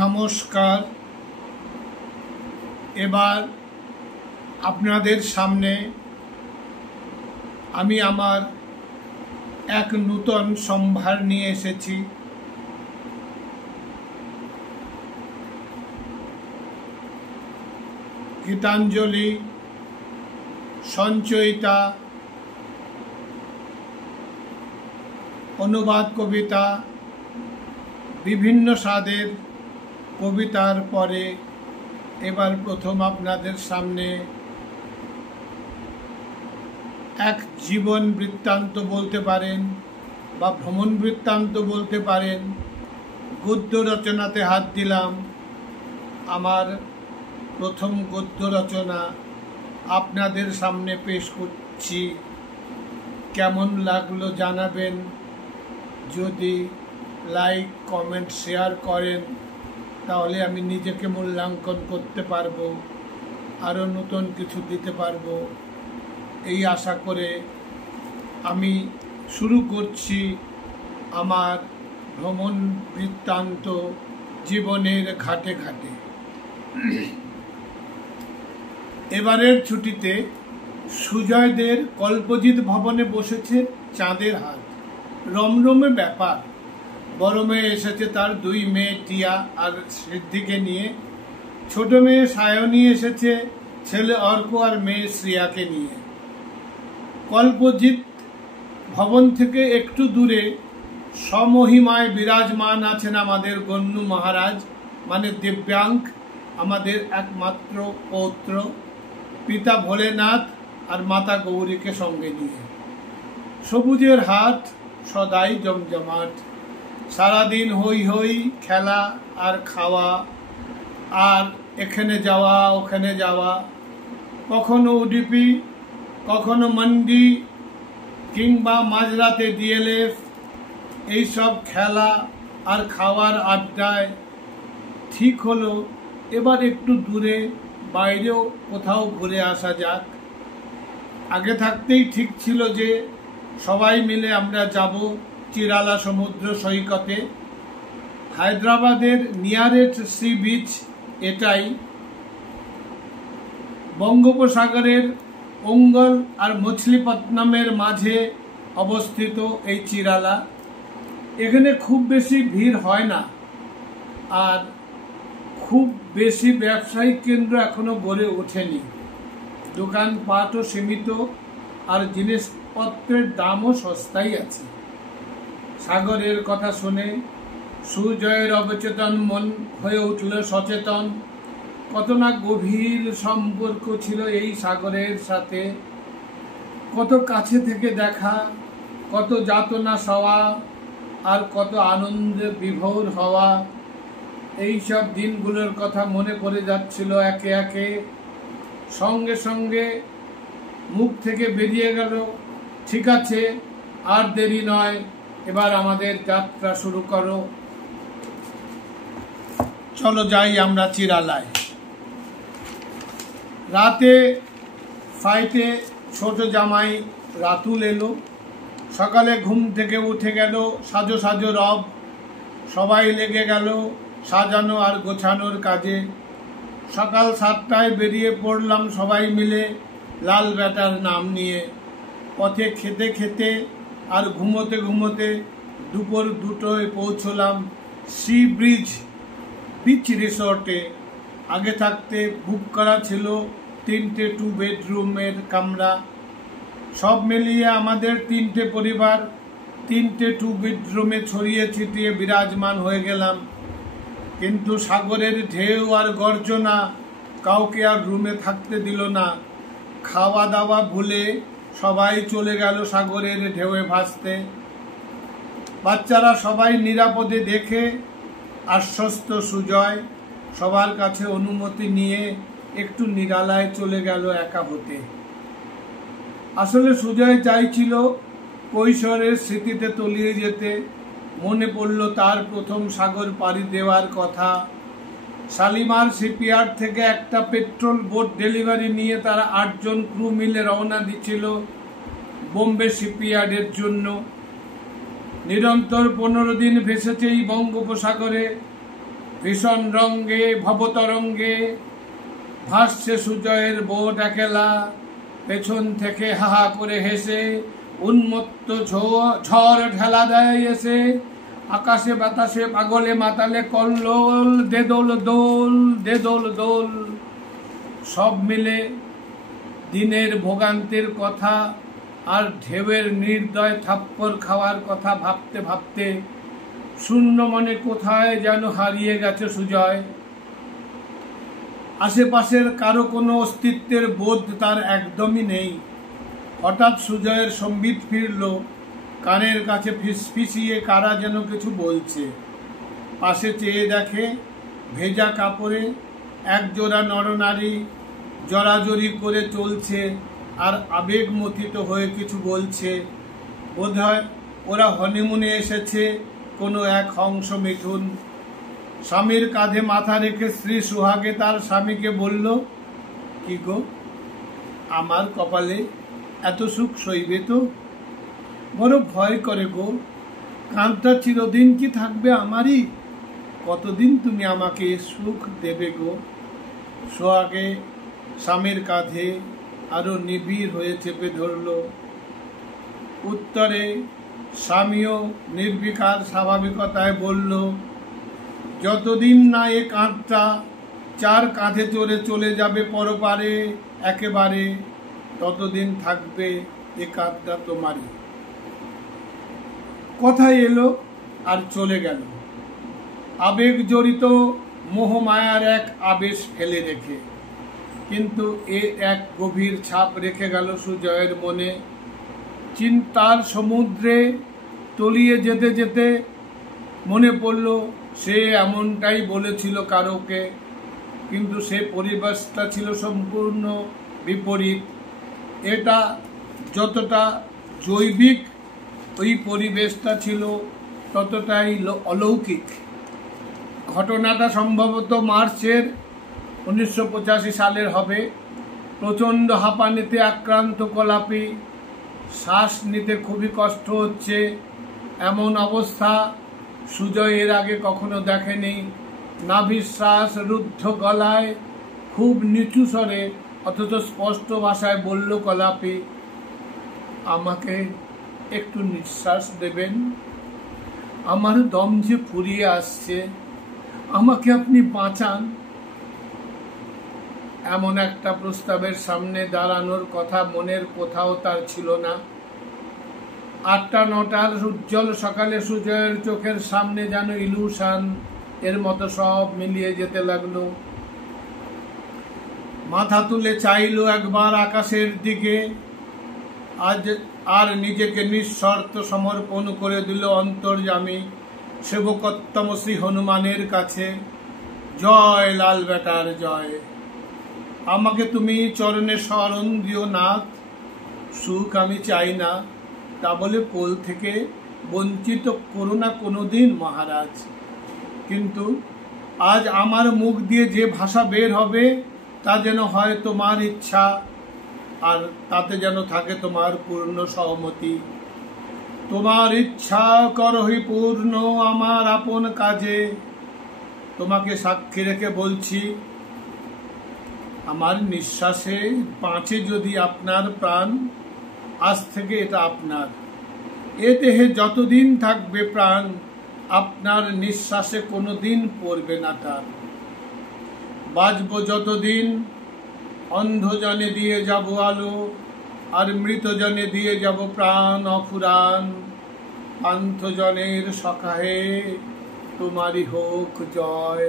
নমস্কার। এবার আপনাদের সামনে আমি আমার এক নূতন সম্ভার নিয়ে এসেছি। গীতাঞ্জলি, সঞ্চয়িতা, অনুবাদ কবিতা, বিভিন্ন স্বাদের কবিতার পরে এবার প্রথম আপনাদের সামনে এক জীবন বৃত্তান্ত বলতে পারেন বা ভ্রমণ বৃত্তান্ত বলতে পারেন, গদ্য রচনাতে হাত দিলাম। আমার প্রথম গদ্য রচনা আপনাদের সামনে পেশ করছি। কেমন লাগলো জানাবেন। যদি লাইক, কমেন্ট, শেয়ার করেন তাহলে আমি নিজেকে মূল্যাঙ্কন করতে পারবো, আরও নতুন কিছু দিতে পারবো। এই আশা করে আমি শুরু করছি আমার ভ্রমণ বৃত্তান্ত জীবনের ঘাটে ঘাটে। এবারের ছুটিতে সুজয়দের কল্পজিৎ ভবনে বসেছে চাঁদের হাট। রমরমে ব্যাপার। বড় মেয়ে এসেছে তার দুই মেয়ে টিয়া আর সিদ্ধিকে নিয়ে, ছোট মেয়ে সায়নী এসেছে ছেলে অর্ক আর মেয়ে শ্রিয়াকে নিয়ে। কল্পজিৎ ভবন থেকে একটু দূরে সমহিমায় বিরাজমান আছেন আমাদের গণ্যু মহারাজ, মানে দিব্যাঙ্ক, আমাদের একমাত্র পৌত্র, পিতা ভোলেনাথ আর মাতা গৌরীকে সঙ্গে নিয়ে। সবুজের হাট সদাই জমজমাট, সারাদিন হই হই, খেলা আর খাওয়া, আর এখানে যাওয়া ওখানে যাওয়া, কখনো উডুপি, কখনো মান্ডি, কিংবা মাঝরাতে ডিএলএফ। এইসব খেলা আর খাওয়ার আড্ডায় ঠিক হলো এবার একটু দূরে বাইরেও কোথাও ঘুরে আসা যাক। আগে থাকতেই ঠিক ছিল যে সবাই মিলে আমরা যাব চিরালা সমুদ্র সৈকতে। হায়দ্রাবাদের নিয়ারেস্ট সি বিচ এটাই। বঙ্গোপসাগরের ওঙ্গল আর মছলিপট্টনমের মাঝে অবস্থিত এই চিরালা। এখানে খুব বেশি ভিড় হয় না, আর খুব বেশি ব্যবসায়িক কেন্দ্র এখনো গড়ে ওঠেনি। দোকানপাটও সীমিত আর জিনিসপত্রের দামও সস্তাই আছে। সাগরের কথা শুনে সুজয়ের অবচেতন মন হয়ে উঠল সচেতন। কত না গভীর সম্পর্ক ছিল এই সাগরের সাথে, কত কাছে থেকে দেখা, কত যাতনা সওয়া আর কত আনন্দে বিভোর হওয়া। এই সব দিনগুলোর কথা মনে পড়ে যাচ্ছিল একে একে। সঙ্গে সঙ্গে মুখ থেকে বেরিয়ে গেল, ঠিক আছে, আর দেরি নয়, এবার আমাদের যাত্রা শুরু করো। চলো যাই আমরা চিরালায়। রাতে ফ্লাইটে ছোট জামাই রাতুল এলো। সকালে ঘুম থেকে উঠে গেল সাজো সাজো রব। সবাই লেগে গেল সাজানো আর গোছানোর কাজে। সকাল 7টায় বেরিয়ে পড়লাম সবাই মিলে লাল ব্যাটার নাম নিয়ে। পথে খেতে খেতে আর ঘুমোতে ঘুমোতে দুপুর 2টোয় পৌঁছলাম সি ব্রিজ বিচ রিসোর্টে। আগে থাকতে বুক করা ছিল 3টে 2 বেডরুমের কামরা। সব মিলিয়ে আমাদের 3টে পরিবার 3টে 2 বেডরুমে ছড়িয়ে ছিটিয়ে বিরাজমান হয়ে গেলাম। কিন্তু সাগরের ঢেউ আর গর্জনা কাউকে আর রুমে থাকতে দিল না। খাওয়া দাওয়া ভুলে সবাই চলে গেল সাগরের ঢেউয়ে ভাসতে। বাচ্চারা সবাই নিরাপদে দেখে আশ্বস্ত সুজয় সবার কাছে অনুমতি নিয়ে একটু নিরালায় চলে গেল একা হতে। আসলে সুজয় চাইছিল কৈশোরের স্মৃতিতে তলিয়ে যেতে। মনে পড়ল তার প্রথম সাগর পাড়ি দেওয়ার কথা। শালিমার শিপইয়ার্ড থেকে একটা পেট্রোল বোট ডেলিভারি নিয়ে তারা 8 জন ক্রু মিলে রওনা দিচ্ছিল বোম্বে শিপইয়ার্ডের জন্য। নিরন্তর 15 দিন ভেসেছে এই বঙ্গোপসাগরে। ভীষণ রঙ্গে ভবতরঙ্গে ভাসছে সুজয়ের বোট একলা, পেছন থেকে হাহা করে হেসে উন্মত্ত ঝড় ঢেলা দেয় এসে, আকাশে বাতাসে পাগলে মাতালে কল্লোল, দেদোল দোল দেদোল দোল। সব মিলে দিনের ভোগান্তির কথা আর ঢেউয়ের নির্দয় থাপ্পড় খাওয়ার কথা ভাবতে ভাবতে শূন্য মনে কোথায় যেন হারিয়ে গেছে সুজয়। আশেপাশের কারো কোনো অস্তিত্বের বোধ তার একদমই নেই। হঠাৎ সুজয়ের সম্বিত ফিরল, কানের কাছে ফিসফিসিয়ে কারা যেন কিছু বলছে। পাশে চেয়ে দেখে ভেজা কাপড়ে একজোড়া নরনারী জড়াজড়ি করে চলছে আর আবেগমথিত হয়ে কিছু বলছে। বোধহয় ওরা হনিমুনে এসেছে কোনো এক হংস মিথুন। স্বামীর কাঁধে মাথা রেখে স্ত্রী সুহাগে তার স্বামীকে বলল, কি গো, আমার কপালে এত সুখ সইবে তো? বড় ভয় করে গো, কাঁধটা চিরদিন কি থাকবে আমারই? কতদিন তুমি আমাকে সুখ দেবে গো? সোহাগে স্বামীর কাঁধে আরো নিবিড় হয়ে চেপে ধরল। উত্তরে স্বামীও নির্বিকার স্বাভাবিকতায় বলল, যতদিন না এ কাঁধটা চার কাঁধে চড়ে চলে যাবে পরপারে একেবারে, ততদিন থাকবে এ কাঁধটা তোমারই। কথাই এলো আর চলে গেল, আবেগ জড়িত মোহমায়ার এক আবেশ ফেলে রেখে। কিন্তু এ এক গভীর ছাপ রেখে গেল সুজয়ের মনে। চিন্তার সমুদ্রে তলিয়ে যেতে যেতে মনে পড়ল সে এমনটাই বলেছিল কারোকে, কিন্তু সে পরিবেশটা ছিল সম্পূর্ণ বিপরীত। এটা যতটা জৈবিক ওই পরিবেশটা ছিল ততটাই অলৌকিক। ঘটনাটা সম্ভবত মার্চের 1985 সালের হবে। প্রচণ্ড হাঁপানিতে আক্রান্ত কলাপি, শ্বাস নিতে খুবই কষ্ট হচ্ছে, এমন অবস্থা সুজয় এর আগে কখনো দেখেনি। নাভিশ্বাস রুদ্ধ গলায় খুব নিচু স্বরে অথচ স্পষ্ট ভাষায় বলল কলাপি, আমাকে একটু নিঃশ্বাস দেবেন, আমার দম যে ফুরিয়ে আসছে, আমাকে আপনি বাঁচান। এমন একটা প্রস্তাবের সামনে দাঁড়ানোর কথা মনের কোথাও তার ছিল না। 8টা-9টার উজ্জ্বল সকালে সুজয়ের চোখের সামনে যেন ইলুশন এর মতো সব মিলিয়ে যেতে লাগলো। মাথা তুলে চাইল একবার আকাশের দিকে, আর নিজেকে নিঃশর্ত সমর্পণ করে দিল অন্তর্যামী সেবকোত্তম শ্রী হনুমানের কাছে। জয় লাল বেটার জয়। আমাকে তুমি চরণে শরণ দিও নাথ, সুখ আমি চাই না, তা বলে কোল থেকে বঞ্চিত করো না কোনোদিন মহারাজ। কিন্তু আজ আমার মুখ দিয়ে যে ভাষা বের হবে তা যেন হয় তোমার ইচ্ছা, আর তাতে যেন থাকে তোমার পূর্ণ সহমতি। তোমার ইচ্ছা করহি পূর্ণ আমার আপন কাজে। তোমাকে সাক্ষী রেখে বলছি, আমার নিঃশ্বাসে বাঁচে যদি আপনার প্রাণ, আজ থেকে এটা আপনার। এ দেহে যতদিন থাকবে প্রাণ, আপনার নিঃশ্বাসে কোনোদিন পড়বে না তার। বাঁচব যতদিন, অন্ধজনে দিয়ে যাব আলো, আর মৃতজনে দিয়ে যাব প্রাণ অফুরান। পান্থজনের সখাহে তোমারই হোক জয়।